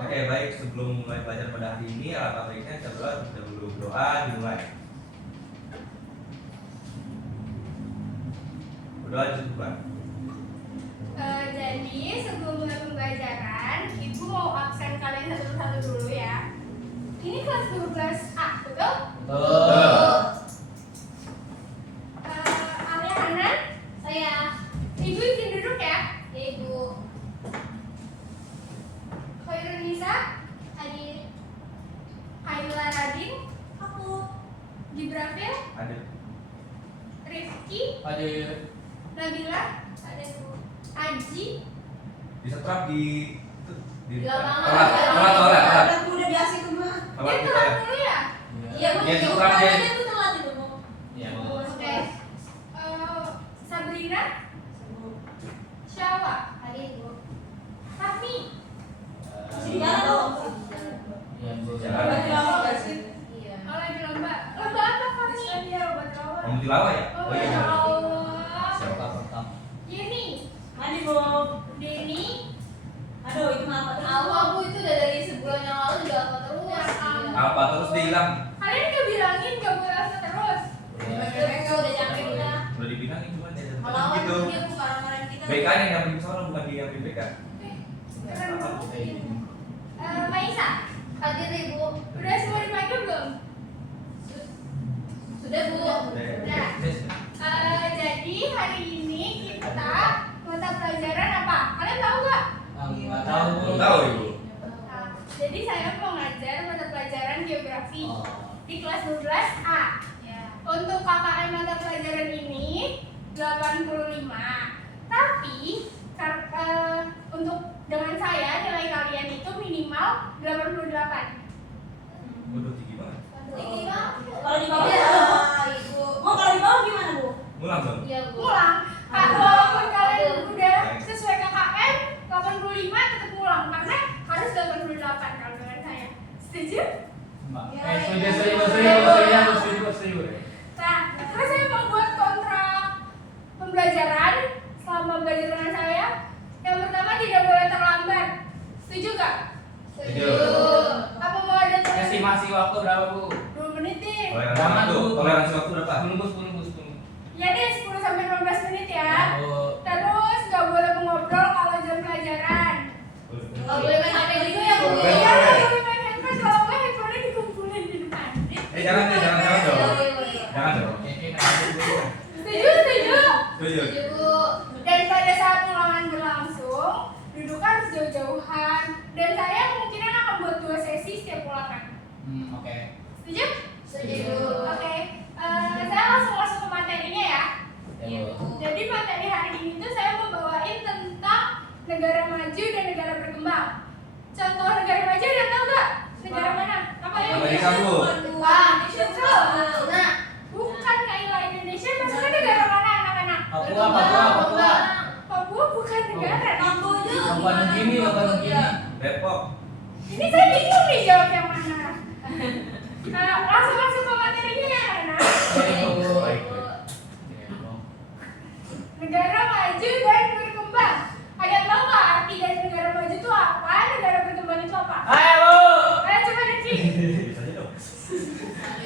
Oke, baik, sebelum mulai belajar pada hari ini, alangkah baiknya kita berdoa dimulai. Berdoa cukup. Jadi sebelum mulai pembelajaran, Ibu mau absen kalian satu-satu dulu ya. Ini kelas 12A, betul? Betul. Alia Hanan? Saya. Ibu izin duduk ya? Ya, Ibu. Khairul Nisa? Hadir. Kaila Radin? Aku. Gibrafil? Ada. Rifki? Hadir. Nabila? Ada, Bu. Aji? Disetrap di lapangan. Telat. Aku udah biasa itu mah. Dia telat dulu ya? Iya, Dia setrap dia. itu telat itu mau. Iya. Oke. Sabrina? Syawa? Hadir, Bu. Fahmi? Masih jalan dong. Iya, Bu. Jalan. Lagi lama gak sih? Iya. Oh, lagi lomba. Lomba apa, Fahmi? Iya, lomba tilawah. Kamu tilawah ya? Oh, iya. ya Allah. Siapa pertama? Yeni? Mandi, Bu. Denny? Aduh, itu mah apa? Aku itu udah dari sebulan yang lalu juga apa terus. Ya, Apa terus dihilang? Kalian udah bilangin gak boleh rasa terus. Mereka udah capek udah. Udah dibilangin cuma dia Melawan gitu. dia bukan orang kita. BK yang dampingin soal bukan dia yang BK. Keren banget. Maisa? Hadir Ibu. Udah semua dipanggil belum? Sudah Bu. Udah. Jadi hari ini kita mata pelajaran apa? Kalian tahu nggak? Enggak tahu, Bu. Belum tahu Ibu. Jadi saya mau ngajar mata pelajaran geografi Oh. di kelas 12A. Ya. Untuk KKM mata pelajaran ini 85. Tapi untuk dengan saya nilai kalian itu minimal 88. Waduh, tinggi banget. Tinggi banget. Kalau di bawah Ya, ya. Ibu. Mau kalau di bawah gimana, Bu? Ngulang dong. Iya, Bu. Ngulang. Walaupun kalian udah sesuai KKM 85 tetap ngulang karena harus 88 kalau dengan saya. Setuju? Mbak. Ya, Setuju. Nah, terus saya mau buat kontrak pembelajaran selama belajar dengan saya. Yang pertama tidak boleh terlambat. Setuju gak? Setuju. Apa mau ada tulis? Estimasi waktu berapa, Bu? 2 menit nih. Toleransi waktu berapa? 10. Ya deh 10 sampai 15 menit ya. Bu. Terus gak boleh mengobrol kalau jam pelajaran. Nggak boleh main HP juga ya, Bu. Iya, gak boleh main handphone kalau nggak handphonenya dikumpulin di depan. Jangan dong. Jangan dong. Mungkin ada, Bu. Setuju? Setuju. Setuju, Bu. Dan pada saat ulangan berlangsung, duduk harus jauh-jauhan. Dan saya kemungkinan akan buat 2 sesi setiap ulangan. Oke. Setuju? Setuju. Oke. Saya langsung masuk ke materinya ya. Iya, Bu. Jadi materi hari ini tuh saya mau bawain tentang negara maju dan negara berkembang. Contoh negara maju ada tahu nggak? Negara mana? Apa ya? Amerika, Bu. Wah, betul. Nah, Bukan Kaila Indonesia, maksudnya negara mana anak-anak? Papua. Papua bukan negara. Mampu juga. Papua Nugini. Depok. Ini saya bingung nih jawab yang mana. Langsung masuk ke materinya ya, anak. Baik. Negara maju dan berkembang. Ada yang tahu nggak arti dari negara maju itu apa? Negara berkembang itu apa? Ayo, Bu. Ayo coba Rifki. Bisa aja dong.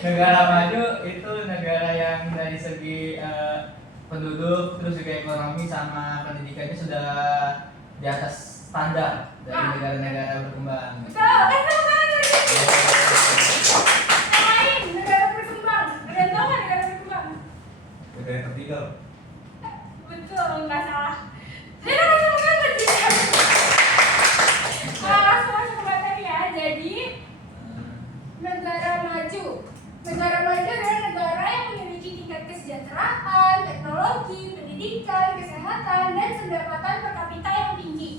Negara maju itu negara yang dari segi penduduk, terus juga ekonomi sama pendidikannya sudah di atas standar dari negara-negara berkembang. Betul, tangan Rifki. Yang lain, negara berkembang. Ada yang tahu nggak negara berkembang? Negara yang tertinggal. Betul, nggak salah. Saya langsung banget sih. Langsung masuk ke materi ya. Jadi negara maju. Negara maju adalah negara yang memiliki tingkat kesejahteraan, teknologi, pendidikan, kesehatan, dan pendapatan per kapita yang tinggi.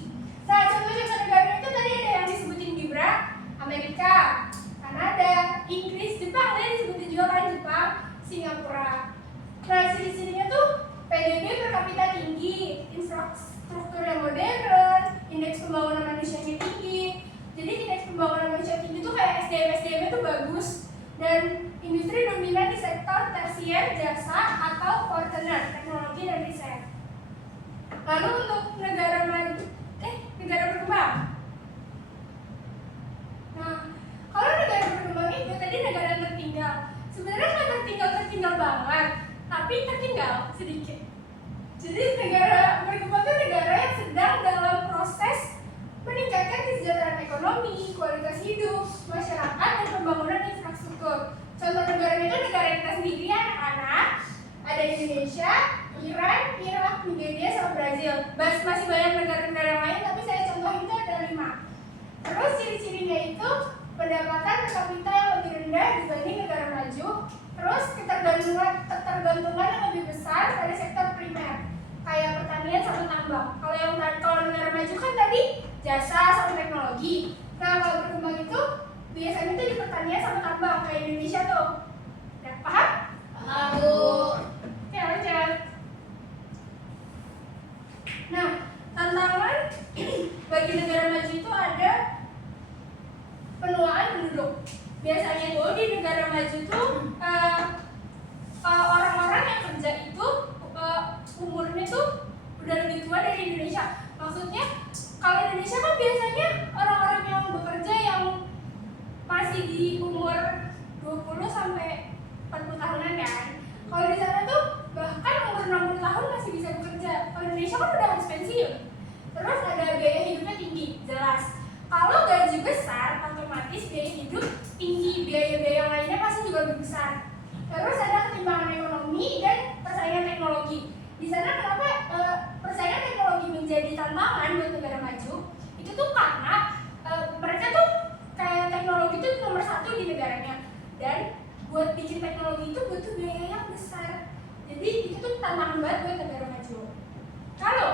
Nah, contoh-contoh negara itu tadi ada yang disebutin Gibra, Amerika, Kanada, Inggris, Jepang, ada yang disebutin juga kan Jepang, Singapura. Nah, sini-sininya tuh PDB per kapita tinggi, infrastruktur yang modern, indeks pembangunan manusianya tinggi. Jadi indeks pembangunan manusia tinggi tuh kayak SDM-nya tuh bagus. Dan industri dominan di sektor tersier, jasa, atau partner, teknologi dan riset. Lalu untuk negara berkembang, ekonomi, kualitas hidup, masyarakat, dan pembangunan infrastruktur. Contoh negaranya itu negara kita sendiri ya anak-anak. Ada Indonesia, Iran, Irak, Nigeria, sama Brazil. Masih banyak negara-negara lain, tapi saya contohin itu ada 5. Terus ciri-cirinya itu pendapatan per kapita yang lebih rendah dibanding negara maju. Terus ketergantungan yang lebih besar pada sektor primer, kayak pertanian sama tambang. Kalau negara maju kan tadi jasa sama teknologi. Nah kalau berkembang itu biasanya tuh di pertanian sama tambang kayak Indonesia tuh. Ya, paham? Paham, Bu. Oke lanjut. Nah tantangan bagi negara maju itu ada penuaan penduduk. Biasanya tuh di negara maju tuh orang-orang yang kerja itu umurnya tuh udah lebih tua dari Indonesia. Maksudnya kalau Indonesia kan biasanya orang-orang yang bekerja yang masih di umur 20 sampai 40 tahunan kan. Kalau di sana tuh bahkan umur 60 tahun masih bisa bekerja. Kalau Indonesia kan udah harus pensiun. Terus ada biaya hidupnya tinggi, jelas. Kalau gaji besar, otomatis biaya hidup tinggi, biaya-biaya lainnya pasti juga lebih besar. Terus ada ketimpangan ekonomi dan persaingan teknologi. Di sana kenapa persaingan teknologi menjadi tantangan buat negara maju? Itu tuh karena mereka tuh kayak teknologi itu nomor 1 di negaranya. Dan buat bikin teknologi itu butuh biaya yang besar. Jadi itu tuh tantangan banget buat negara maju. Kalau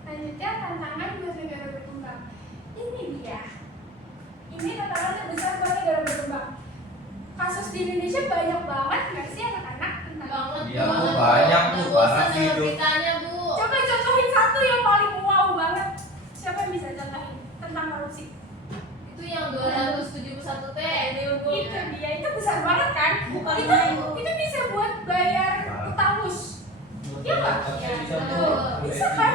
selanjutnya tantangan buat negara berkembang. Ini dia. Ini tantangan terbesar buat negara berkembang. Kasus di Indonesia banyak banget nggak sih anak-anak tentang Banget. Iya, Bu, banyak, Bu. Parah sih itu. Beritanya, Bu. Coba contohin satu yang paling wow banget. Siapa yang bisa contohin tentang korupsi? Itu yang 271 T. Itu dia, itu besar banget kan? Bukan itu main. itu bisa buat bayar utang bus. Iya nggak? Ya, Bisa, Bu. betul. Bisa kan?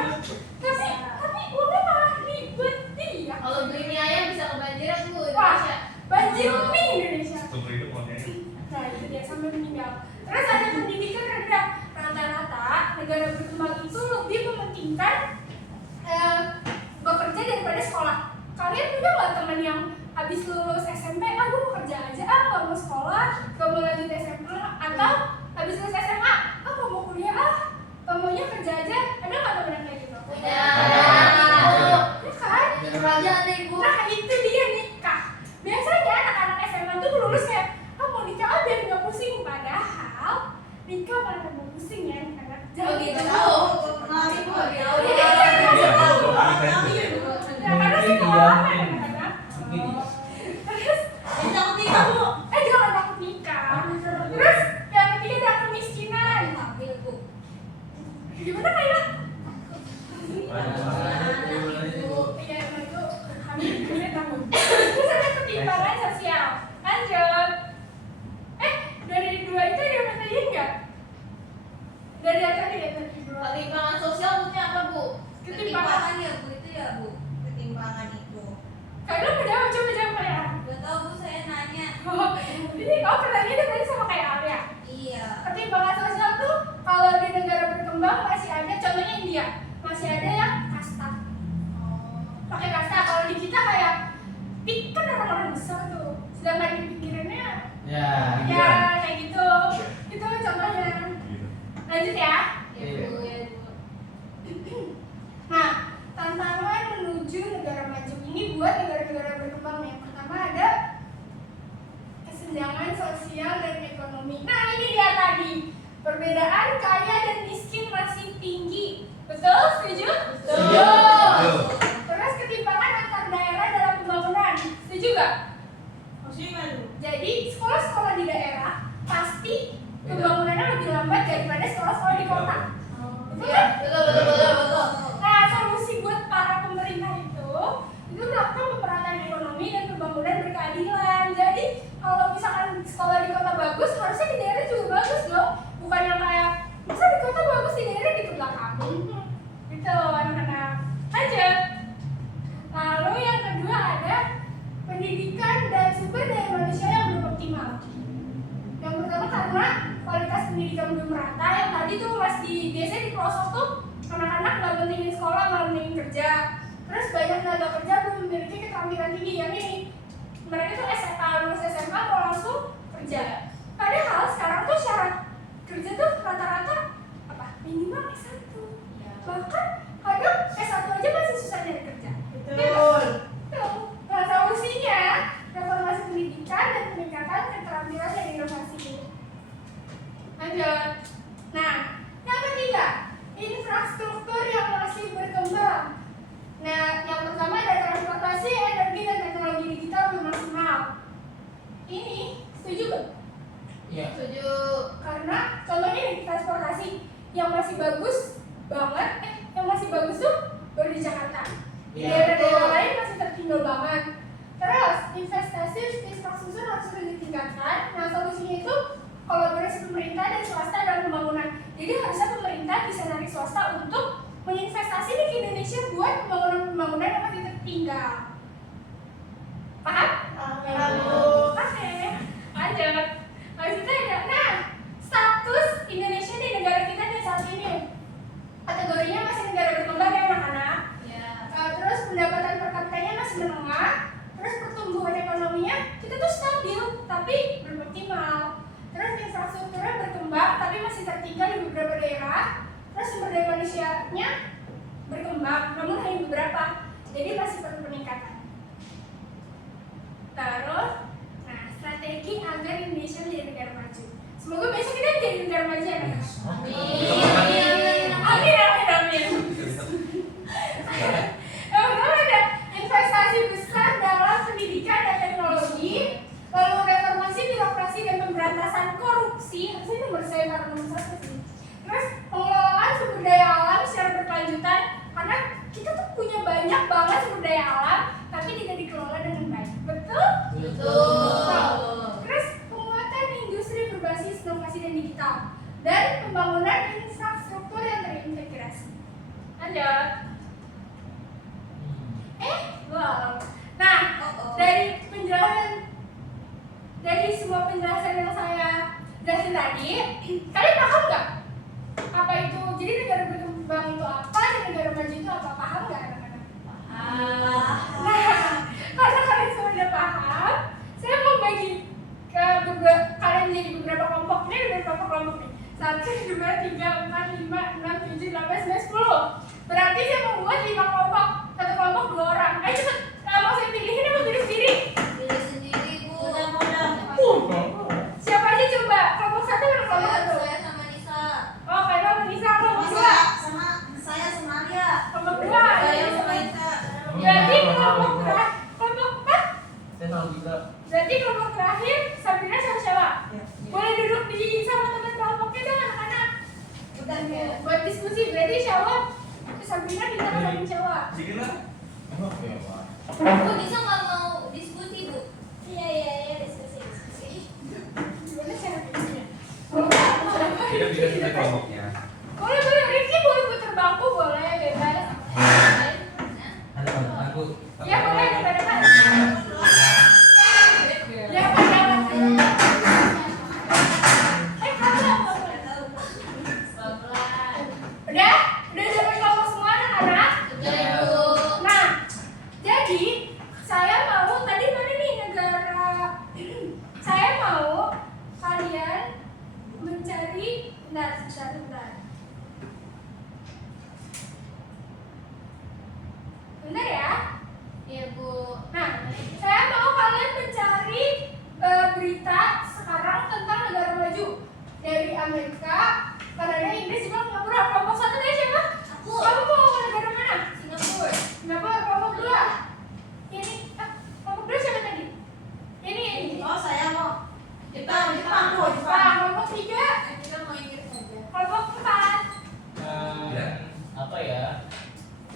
Tapi uangnya malah ribet dia. Kalau beli mie ayam bisa kebanjiran, Bu, Wah, Indonesia. banjir mie Indonesia. Sumber hidup makanya. Nah itu dia sampai meninggal. Terus ada pendidikan rendah. Rata-rata negara berkembang itu lebih mementingkan bekerja daripada sekolah. Kalian punya nggak teman yang habis lulus SMP, gue mau kerja aja, nggak mau sekolah, nggak mau lanjut SMA, atau habis lulus SMA, nggak mau kuliah, maunya kerja aja, ada nggak teman yang kayak gitu? Punya. Ya kan? Kerja deh, Bu. Nah itu dia nikah. Biasanya anak-anak SMA tuh lulus kayak, mau nikah biar nggak pusing. Padahal nikah malah tambah pusing ya anak-anak. Oh, gitu. Kenalin Bu. Iya, Bu, Nah, karena sih Mungkin pengalaman iya, anak-anak. mungkin iya. Terus, Jangan nikah Bu. jangan takut nikah. Terus yang ketiga ada kemiskinan. Ambil, Bu. Gimana kayak? Itu. Iya, emang itu kami punya tanggung. Terus ada ketimpangan sosial. Lanjut. Dari 2 itu ada yang nanyain nggak? Dari yang tadi ya tadi 2. Ketimpangan sosial maksudnya apa, Bu? Ketimpangan. ya Bu itu ya Bu. Ketimpangan itu. Kalian mau jawab, coba jawab kayak. Gak tau Bu saya nanya. Jadi pertanyaannya tadi sama kayak Arya. Iya. Ketimpangan sosial tuh kalau di negara berkembang masih ada, contohnya India, masih ada yang kasta. Pakai kasta. Kalau di kita kayak kan orang-orang besar tuh, sedangkan di pikirannya Ya. ya kayak gitu. Itu contohnya. Lanjut ya. Ya, Bu, ya, Bu. Nah, tantangan menuju negara maju ini buat negara-negara berkembang yang pertama ada kesenjangan sosial dan ekonomi. Nah, ini dia tadi. Perbedaan kaya dan miskin masih tinggi. Betul? Setuju? Setuju. Terus ketimpangan antar daerah dalam pembangunan. Setuju nggak? Maksudnya gimana Bu? Jadi sekolah-sekolah di daerah pasti pembangunannya lebih lambat daripada sekolah-sekolah di kota. Betul kan? Betul. Nah, solusi buat para pemerintah itu melakukan pemerataan ekonomi dan pembangunan berkeadilan. Jadi kalau misalkan sekolah di kota bagus, harusnya di daerah juga bagus dong. Bukan yang kayak masa di kota bagus di daerah di belakang. Gitu anak-anak. Lanjut. Lalu yang kedua ada pendidikan dan sumber daya manusia yang belum optimal. Yang pertama karena kualitas pendidikan belum merata. Yang tadi tuh biasanya di pelosok tuh anak-anak nggak pentingin sekolah, nggak pentingin kerja. Terus banyak tenaga kerja belum memiliki keterampilan keterampilan tinggi yang ini. Mereka tuh SMA, lulus SMA mau langsung kerja. Padahal sekarang tuh syarat kerja tuh rata-rata apa? Minimal S1. Bahkan kadang S1 aja masih susah nyari kerja. Betul. Tuh, nah solusinya reformasi pendidikan dan peningkatan keterampilan dan inovasi. Lanjut. Nah, yang ketiga, infrastruktur yang masih berkembang. Nah, yang pertama ada transportasi, energi, dan teknologi digital belum maksimal. Ini setuju gak? Iya. Setuju. Karena contohnya nih, transportasi yang masih bagus banget, yang masih bagus tuh baru di Jakarta. Di Iya, daerah-daerah betul. lain masih tertinggal banget. Terus investasi infrastruktur harus terus ditingkatkan. Nah solusinya itu kolaborasi pemerintah dan swasta dalam pembangunan. Jadi harusnya pemerintah bisa narik swasta untuk menginvestasi di Indonesia buat pembangunan yang masih tertinggal. Paham? Paham. Oke, lanjut. Maksudnya ada, nah status Indonesia di negara kita nih saat ini kategorinya masih negara berkembang ya anak-anak. Ya. Terus pendapatan per kapitanya masih menengah, terus pertumbuhan ekonominya kita tuh stabil tapi belum optimal. Terus infrastrukturnya berkembang tapi masih tertinggal di beberapa daerah. Terus sumber daya manusianya berkembang namun hanya beberapa, jadi masih perlu peningkatan. Terus, nah strategi agar Indonesia menjadi negara maju. Semoga besok kita jadi negara maju ya. Amin. Amin, amin, amin. Yang pertama ada investasi besar dalam pendidikan dan teknologi, lalu reformasi birokrasi dan pemberantasan korupsi, harusnya nomor saya karena nomor satu sih. Terus pengelolaan sumber daya alam secara berkelanjutan, karena kita tuh punya banyak banget sumber daya alam, tapi tidak dikelola dengan baik. Betul? Betul. Terus penguatan industri berbasis inovasi dan digital, dan pembangunan infrastruktur yang terintegrasi. Lanjut. Wow. Nah, dari penjelasan, dari semua penjelasan yang saya jelasin tadi, kalian paham nggak? Apa itu? Jadi negara berkembang itu apa dan negara maju itu apa? Paham nggak anak-anak? Nah, karena kalian semua udah paham, saya mau bagi ke kalian jadi beberapa kelompok. Ini ada beberapa kelompok nih. 1, 2, 3, 4, 5, 6, 7, 8, 9, 10. Berarti saya membuat 5 kelompok. Satu kelompok 2 orang. Ayo cepet. Mau saya pilihin atau pilih sendiri? Pilih sendiri, Bu. Siapa aja coba? Kelompok 1 atau kelompok 1? Saya sama Nisa. Oh, kalian sama Nisa. Kelompok 2. Saya sama Alia. Kelompok 2. Saya sama Ita. Berarti kelompok terakhir. Kelompok 4. Saya tahu juga. Berarti kelompok terakhir Sabrina sama siapa? Boleh duduk di sama teman kelompoknya dong anak-anak. Udah Bu. Buat diskusi. Berarti Syawa Sabrina kita sama Syawa. Sedikit lah. Oke, Pak. Bu, Nisa nggak mau diskusi, Bu. Iya, diskusi. Gimana cara pilihnya? Kita bisa kita kelompoknya. Boleh, Rifki boleh putar bangku, boleh, bebas. Ada aku. Ya, boleh, depan-depan. Ya, pandangan. Kamu. Pelan-pelan. Udah dapat kelompok semua anak-anak? Udah, Bu. Nah, jadi saya mau tadi mana nih negara? Saya mau kalian mencari, bentar. Benar ya? Iya, Bu. Nah, saya mau kalian mencari berita sekarang tentang negara maju dari Amerika, Kanada, Inggris, Jepang, Singapura. Kelompok 1 dari siapa? Aku. Kamu mau ke negara mana? Singapura. Singapura. Kelompok 2. Ini, kelompok 2 siapa tadi? Ini. Oh, saya mau. Jepang. Kelompok 3. Kita mau Inggris saja. Kelompok 4. Ya. Apa ya?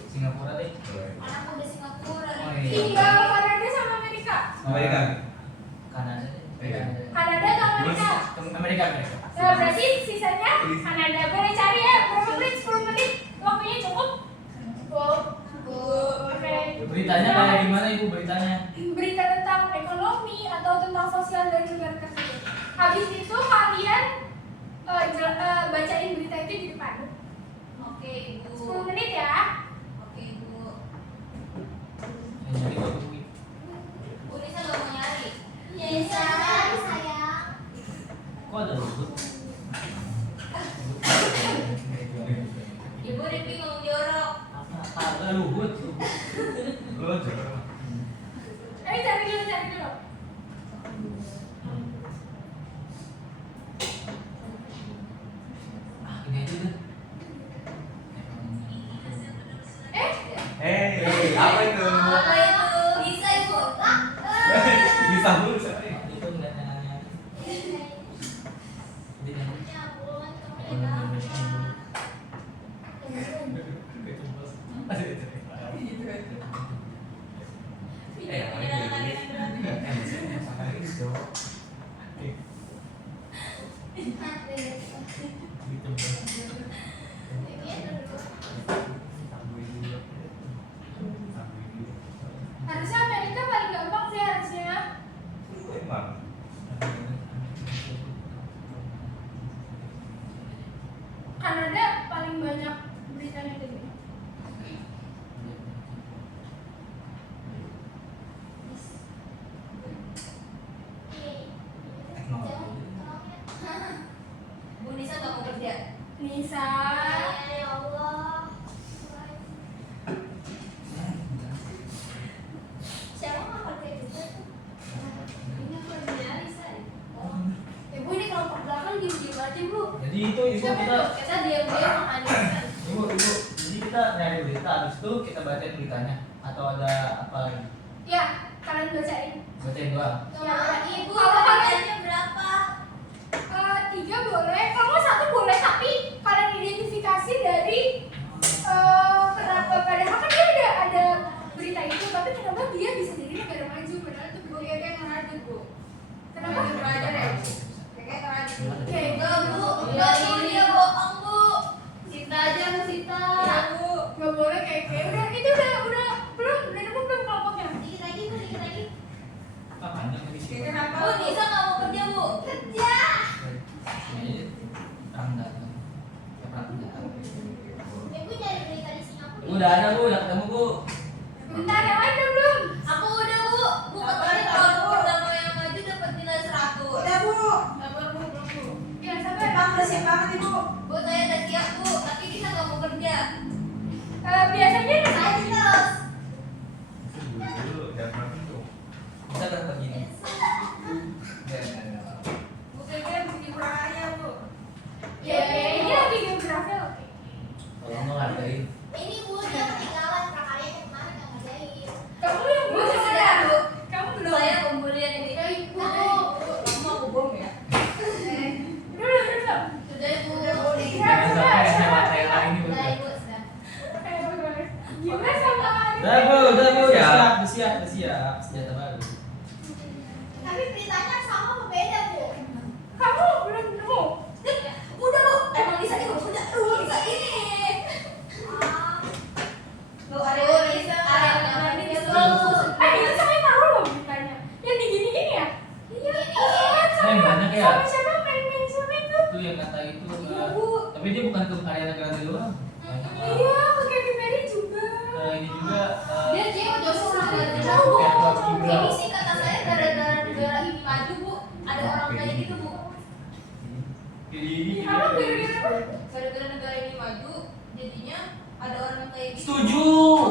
Singapura deh. Anakku udah Singapura. Oh, iya. Tinggal Kanada sama Amerika. Amerika. Kanada deh. Iya. Kanada atau Amerika? Amerika. Nah, berarti sisanya Kanada. Boleh cari ya, berapa menit? 10 menit. Waktunya cukup? Cukup. Bu. Oke. Beritanya kayak gimana Ibu beritanya? Berita tentang ekonomi atau tentang sosial dari negara tersebut. Habis itu kalian bacain berita itu di depan. Oke, Bu. 10 menit ya. Oke, Bu. Jadi aku Susah dulu siapa ya? Itu nggak nanya. Ya ampun, kamu Oh, enak. Masih cerita. Yang lain gitu. Sama itu. Harusnya Amerika paling gampang sih harusnya. Emang. Kanada paling banyak beritanya gitu. Bu Nisa nggak mau kerja. Nisa, Ya Allah. Siapa nggak kerja juga? Ini aku lagi nyari, Say. ibu ini kelompok belakang diem-diem aja bu. Jadi itu ibu Kita diam-diam makan ikan. ibu jadi kita nyari berita habis itu kita bacain beritanya atau ada apa lagi? Ya, kalian bacain. Bacain doang. Ya, Ibu, kalau kalian harganya berapa? 3 boleh, kamu 1 boleh, tapi kalian identifikasi dari kenapa padahal kan dia ada berita itu, tapi kenapa dia bisa jadi negara maju padahal itu bu ya kayak ngerajut bu. Kenapa? Belajar ya. Kayak ngerajut. Kayak Enggak, Bu. gitu. Enggak, Bu. Dia bohong, Bu. Sita aja, Bu, Sita. Ya Bu. Nggak boleh kayak udah itu udah belum nemu belum kelompoknya. Dikit lagi, Bu, dikit lagi. Apa panjang lagi sih? Kayak kenapa? Bu, Nisa nggak mau kerja, Bu. Kerja. Ini Rangga. Siapa Rangga? Ibu nyari berita di Singapura. Udah ada bu, udah ketemu bu. Bentar yang lain belum. Aku udah, Bu. Bu Apa katanya itu, kalau Bu? pertama yang maju dapat nilai 100. Udah Bu. Sabar, Bu, belum, Bu. Ya sabar. Jepang udah siap banget Ibu. Bu, saya udah siap, Bu. Tapi Nisa nggak mau kerja. Biasanya Saya terus. Dulu jangan itu. Bisa berapa gini? Bu kayaknya bikin prakarya Bu. ya ini lagi geografi oke. Tolong menghargai. Ini, Bu, dia ketinggalan prakarya yang kemarin yang ngerjain. Kamu yang Bu, belum sudah, ada. Bu. Kamu belum. Saya pembulian ini. Ibu. Kamu aku bom ya? Belum. Sudah, Bu. Jangan sampai SMA saya lain ini bu. Sudah, Ibu, sudah. Gimana sama Udah bu, udah Siap. siap, senjata baru. Tapi beritanya sama apa beda, Bu? kamu belum nemu. Udah, Bu. Emang Nisa juga punya. Nisa ini. Bu ada Bu, Nisa. Ada yang Itu saya tahu loh beritanya. Yang digini-gini ya? Iya. Banyak ya. Sama siapa main siapa itu? Itu yang kata itu. Iya, Bu. Tapi dia bukan ke Ariana Grande doang. Banyak lah. Iya, ke Katy Perry juga. Ini juga. Dia cewek dosis Iya. jauh. Kayak Rob Gibran. Ini sih kata saya gara-gara negara ini maju, Bu. Ada orang kayak gitu, Bu. Ini Apa gara-gara apa? Gara-gara negara ini maju, jadinya ada orang yang kayak gitu. Setuju. Oh.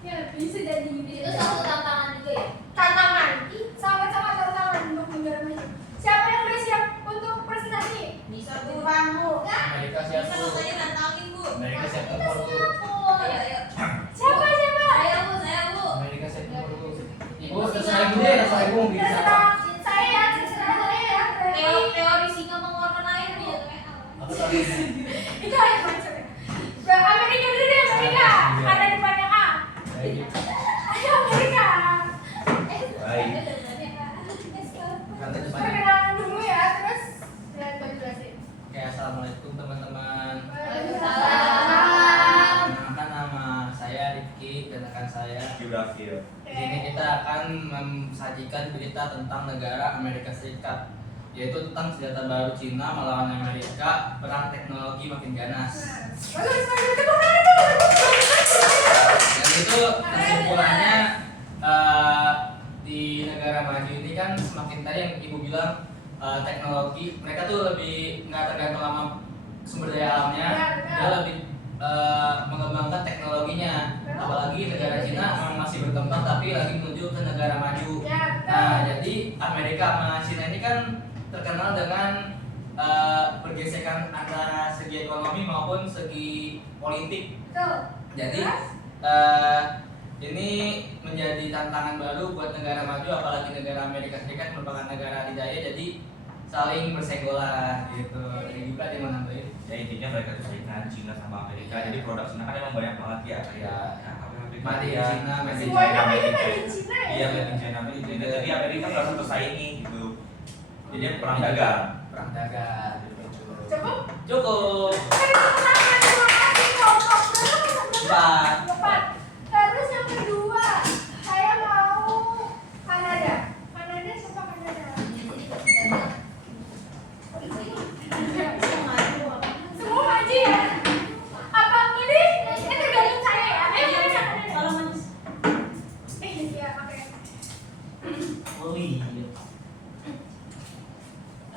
Ya, bisa jadi gitu. Itu satu tantangan juga ya. Tantangan. Sangat-sangat tantangan untuk negara maju. Siapa yang udah siap untuk presentasi? Bisa, Bu. Jepang Bu. Amerika siap Bisa bu. makanya nantangin, Bu. Amerika siap Kita tempur bu. siap, Bu. Ayo, ayo. Siapa? Saya, Bu, saya, Bu. Amerika siap tempur bu. Ibu terserah ibu deh, terserah ibu mau bikin apa. Terserah saya, terserah saya ya. Teori singa mengeluarkan air, Bu. Apa tadi? Itu aja konsepnya. Amerika dulu deh, Amerika. Karena depannya A. Kayak gitu. Ayo Amerika. Baik. Kata depannya. Perkenalan dulu ya, terus jelasin. Oke, assalamualaikum teman-teman. Waalaikumsalam. Perkenalkan nama saya Rifki dan rekan saya. Geografi ya. Di sini kita akan mensajikan berita tentang negara Amerika Serikat, yaitu tentang senjata baru Cina melawan Amerika, perang teknologi makin ganas. Bagus, tepuk tangan. Dan itu kesimpulannya di negara maju ini kan semakin tadi yang ibu bilang teknologi mereka tuh lebih nggak tergantung sama sumber daya alamnya, dia lebih mengembangkan teknologinya. Apalagi negara Cina memang masih berkembang tapi lagi menuju ke negara maju. Nah, jadi Amerika sama Cina ini kan terkenal dengan pergesekan antara segi ekonomi maupun segi politik. Tuh. Jadi Ini menjadi tantangan baru buat negara maju, apalagi negara Amerika Serikat merupakan negara adidaya, jadi saling bersenggolan gitu. Jadi juga dia mau nambahin. Ya intinya mereka tuh saingan Cina sama Amerika. Jadi produk Cina kan emang banyak banget ya. Made in China, made in Semuanya Made in kayaknya made in China. China ya. Iya, made in China, made in China. Jadi Amerika merasa tersaingi gitu. Jadi perang dagang. Perang dagang. Cukup? Cukup. Terima kasih kelompok Empat. Empat. Terus yang kedua, saya mau Kanada. Kanada siapa Kanada? Semua maju ya? Apa ini? Ini tergantung saya ya. Ayo kita Kanada. Kalau manis. Iya, oke. Oh iya.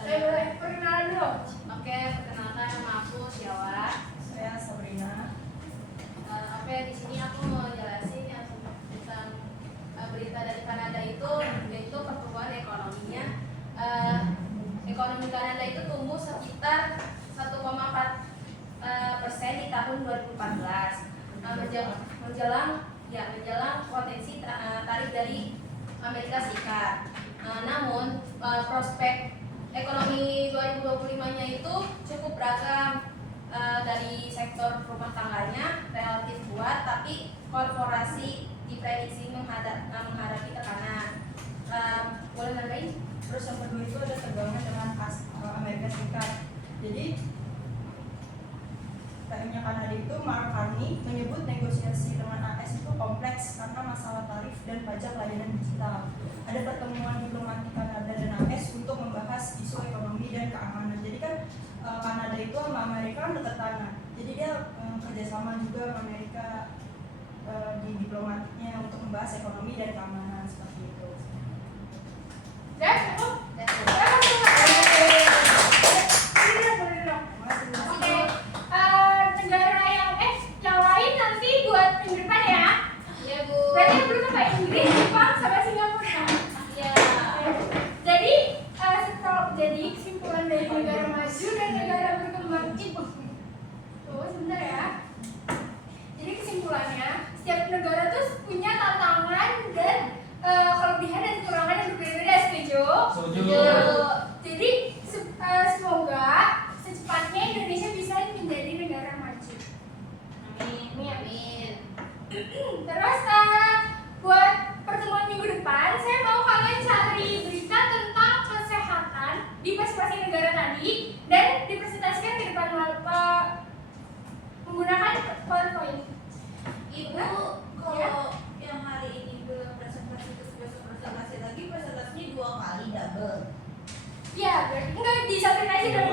Ayo boleh perkenalan dulu. Oke, perkenalkan nama aku Siawa. Saya Sabrina. Oke, di sini aku mau jelasin yang tentang berita dari Kanada itu, yaitu pertumbuhan ekonominya. Ekonomi Kanada itu tumbuh sekitar 1,4% di tahun 2014. Menjelang potensi tarik dari Amerika Serikat. Namun prospek ekonomi 2025-nya itu cukup beragam. Dari sektor rumah tangganya relatif kuat, tapi korporasi diprediksi menghadapi tekanan. Boleh nambahin? Terus yang kedua itu ada tegangan dengan Amerika Serikat. Jadi PM-nya Kanada itu Mark Carney menyebut negosiasi dengan AS itu kompleks karena masalah tarif dan pajak layanan digital. Ada pertemuan diplomatik Kanada dan AS untuk membahas isu ekonomi dan keamanan. Jadi kan Kanada itu sama Amerika kan dekat tangan. Jadi dia kerjasama juga sama Amerika di diplomatiknya untuk membahas ekonomi dan keamanan seperti itu. Dan cukup? That's it. Ya, langsung aja. Ini dong, boleh dong. Oke, negara yang lain nanti buat minggu depan ya. Iya, Bu. Berarti yang belum apa Inggris, Jepang, sama Singapura. Iya. Jadi kesimpulan dari negara maju dan negara berkembang itu. Tuh, sebentar ya. Jadi kesimpulannya, setiap negara tuh punya tantangan dan kelebihan dan kekurangan yang berbeda-beda. Setuju? Setuju. Jadi semoga secepatnya Indonesia bisa menjadi negara maju. Amin. Amin. Terus buat pertemuan minggu depan, saya mau kalian cari berita tentang kesehatan di masing-masing negara tadi dan dipresentasikan di depan menggunakan PowerPoint. Ibu, Ya? kalau yang hari ini belum presentasi terus besok presentasi lagi, presentasinya 2 kali double. Ya, berarti enggak disatuin aja dong